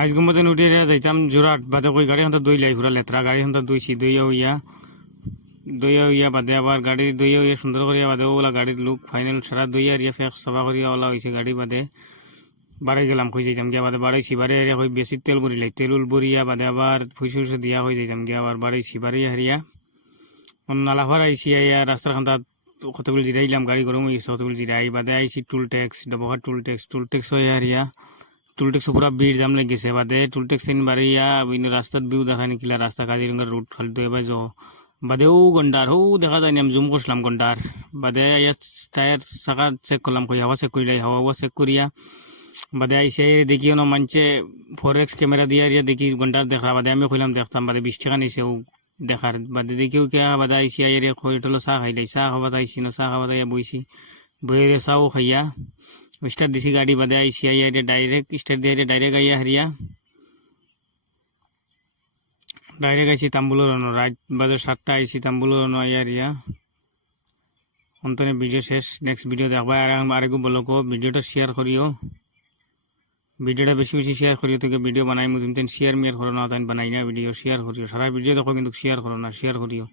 আজ গমতে উঠে যাইতাম জোরাট বাদে কই গাড়ি হন্তা দই লাই ঘুরা লেতরা গাড়ি হন্তা দইছি দইয়া হইয়া বাদে আবার গাড়ি দইয়া হইয়া সুন্দর করিয়া বাদে ওলা গাড়ির লুক ফাইনাল সারা দইয়া রিয়া ফেক সভা করিয়া ওলা হয়েছে গাড়ি বাদে বাড়াই গেলাম কই যাইতাম গিয়া বাদে বাড়াইছি বাড়ি হারিয়া কই বেশি তেল বরিলাই তেল বরিয়া বাদে আবার ফুসে ফুসে দিয়া হয়ে যাইতাম গিয়া আবার বাড়াইছি বাড়ি হারিয়া নালাফার আইসি আইয়া রাস্তার খান্তা কতগুলো জিরাইলাম গাড়ি গরম হয়ে গেছে কতগুলো জিরাই বাদে আইসি টুল ট্যাক্স ডবহার টুল ট্যাক্স হয়ে হারিয়া টুল ট্যাক্স পুরা ভিড় জাম লেগে গেছে বাদে টুল ট্যাক্স বাড়িয়া রাস্তার ভিউ দেখা নিকিলা রাস্তা কাজিরঙ্গার রুট খালি তো এবার যাও বাদে ও গন্ডার ও দেখা যায়নি আমি জুম করছিলাম গন্ডার বাদে আইয়া টায়ার চাকা চেক করলাম কই হাওয়া চেক করিলাই হাওয়া চেক করিয়া বাদে আইসে দেখিও না মানছে 4x ক্যামেরা দিয়ে দেখি গন্ডার দেখা বাদে আমি কইলাম দেখতাম বাদে 20 টাকা নিছে ও দেখার বাদে দেখিও কে বাদে আইসি আইরে খইটলো চা খাইলাই চা খাওয়া আইসি না চা খাওয়া আইয়া বইছি বইরে চাও খাইয়া স্টার্ট দিছি গাড়ি বাদে আইসি আইয়া ডাইরেক্ট স্টার্ট দিয়ে ডাইরেক্ট আইয়া হারিয়া ডাইরেক্ট আইসি তাম্বুলোর রাত বাজার 7টা আইসি তাম্বুলোর আইয়া হারিয়া অন্তনে ভিডিও শেষ নেক্সট ভিডিও দেখবা আর আরেকু বলকো ভিডিওটা শেয়ার করিও ভিডিওটা বেশি বেশি শেয়ার করিও তোকে ভিডিও বানাই তুমি শেয়ার মিয়ার করো না তাই বানাই না ভিডিও শেয়ার করিও সারা ভিডিও দেখো কিন্তু শেয়ার করো না শেয়ার করিও।